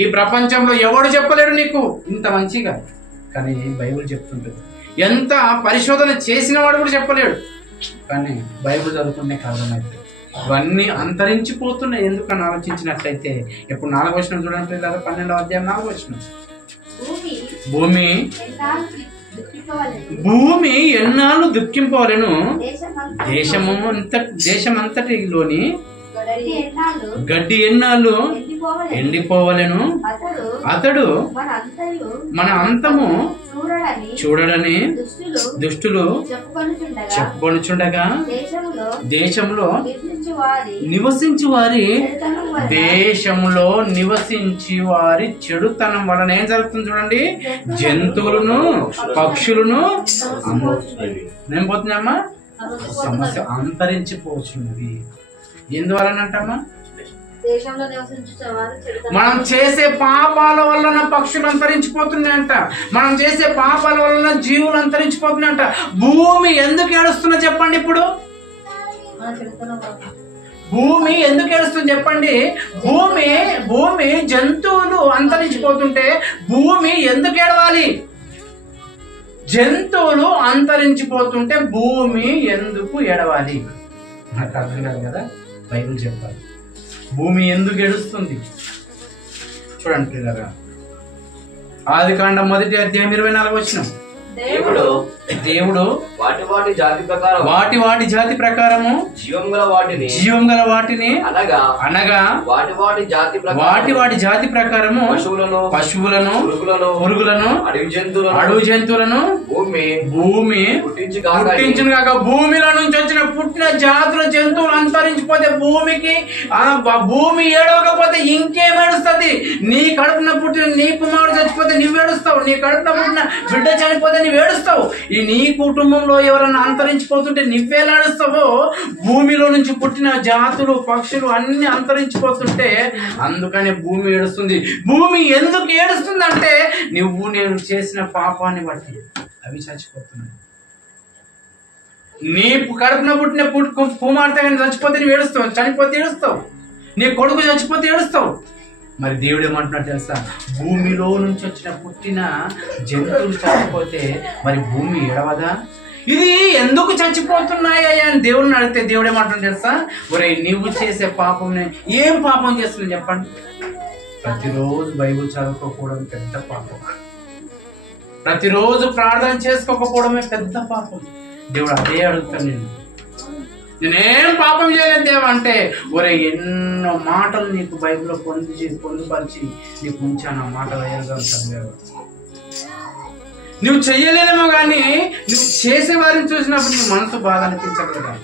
ఈ ప్రపంచంలో ఎవడు చెప్పలేడు నీకు ఇంత మంచిగా. కానీ బైబిల్ చెప్తుంటుంది. ఎంత పరిశోధన చేసిన వాడు కూడా చెప్పలేడు. కానీ బైబిల్ చదువుకునే అర్థమవుతుంది. ఇవన్నీ అంతరించిపోతున్నాయి. ఎందుకని ఆలోచించినట్లయితే ఇప్పుడు 4వ వచనం చూడండి కదా, 12వ అధ్యాయం 4వ వచనం. భూమి ఎన్నాళ్ళు దుఃఖింపవలెను, దేశమంతటిలోని గడ్డి ఎన్నాళ్ళు ఎండిపోవలెను. అతడు మన అంతము చూడడని దుష్టులు చెప్పుకొనుచుండగా దేశంలో నివసించి వారి చెడుతనం వలన ఏం జరుగుతుంది చూడండి, జంతువులను పక్షులను ఏం పోతున్నాయమ్మా, సమస్య అంతరించిపోతున్నది. ఎందువలనంటమ్మా, మనం చేసే పాపాల వలన పక్షులు అంతరించిపోతున్నాయంట, మనం చేసే పాపాల వలన జీవులు అంతరించిపోతున్నాయంట. భూమి ఎందుకు ఏడుస్తున్నా చెప్పండి? ఇప్పుడు భూమి ఎందుకు ఏడుస్తుంది చెప్పండి? భూమి జంతువులు అంతరించిపోతుంటే భూమి ఎందుకు ఏడవాలి? జంతువులు అంతరించిపోతుంటే భూమి ఎందుకు ఏడవాలి? నాకు అర్థం కాదు కదా, బైబిల్ చెప్పాలి. భూమి ఎందుకు ఏడుస్తుంది చూడండి పిల్లరా. ఆదికాండం 1వ అధ్యాయం 24వ వచనం. దేవుడు వాటి జాతి ప్రకారము జీవం గల వాటిని అనగా వాటి జాతి ప్రకారము పశువులను పురుగులను అడవి జంతువులను భూమి పుట్టించును కాక. భూమిలో నుంచి వచ్చిన పుట్టిన జాతుల జంతువులు అంతరించిపోతే భూమి ఏడవకపోతే ఇంకేం ఏడుస్తుంది? నీ కడుపున పుట్టిన నీ కుమారుడు చచ్చిపోతే నువ్వు ఏడుస్తావు, నీ కడుపున పుట్టిన బిడ్డ చనిపోతే నువ్వు ఏడుస్తావు. ఈ నీ కుటుంబంలో ఎవరన్నా అంతరించిపోతుంటే నువ్వేలా ఏడుస్తావో, భూమిలో నుంచి పుట్టిన జాతులు పక్షులు అన్ని అంతరించిపోతుంటే అందుకనే భూమి ఏడుస్తుంది. భూమి ఎందుకు ఏడుస్తుంది అంటే నేను చేసిన పాపాన్ని బట్టి అవి చచ్చిపోతున్నాయి. నీ కడుపున పుట్టిన కుమార్తె కానీ చచ్చిపోతే నువ్వు ఏడుస్తావు, చనిపోతే ఏడుస్తావు, నీ కొడుకు చచ్చిపోతే ఏడుస్తావు. మరి దేవుడు ఏమంటున్నాడు తెలుసా? భూమిలో నుంచి వచ్చిన పుట్టిన జంతువులు చచ్చిపోతే మరి భూమి ఏడవదా? ఇది ఎందుకు చచ్చిపోతున్నాయా అని దేవుడిని అడిగితే దేవుడు ఏమంటున్నాడు తెలుసా? ఒరే, నువ్వు చేసే పాపం ఏం పాపం చేస్తున్నావు చెప్పండి? ప్రతిరోజు బైబిల్ చదువుకోకపోవడం పెద్ద పాపం, ప్రతిరోజు ప్రార్థన చేసుకోకపోవడమే పెద్ద పాపం. దేవుడు అదే అడుగుతాను, నేనేం పాపం చేయలేదు దేవా అంటే, ఒరే ఎన్నో మాటలు నీకు బైబిల్లో పొందుపరిచి నీకు ఉంచాను, ఆ మాటలు అయ్యగలుగుతాను. నువ్వు చెయ్యలేదేమో కానీ నువ్వు చేసే వారిని చూసినప్పుడు నీ మనసు బాధ అనిపించగలదా?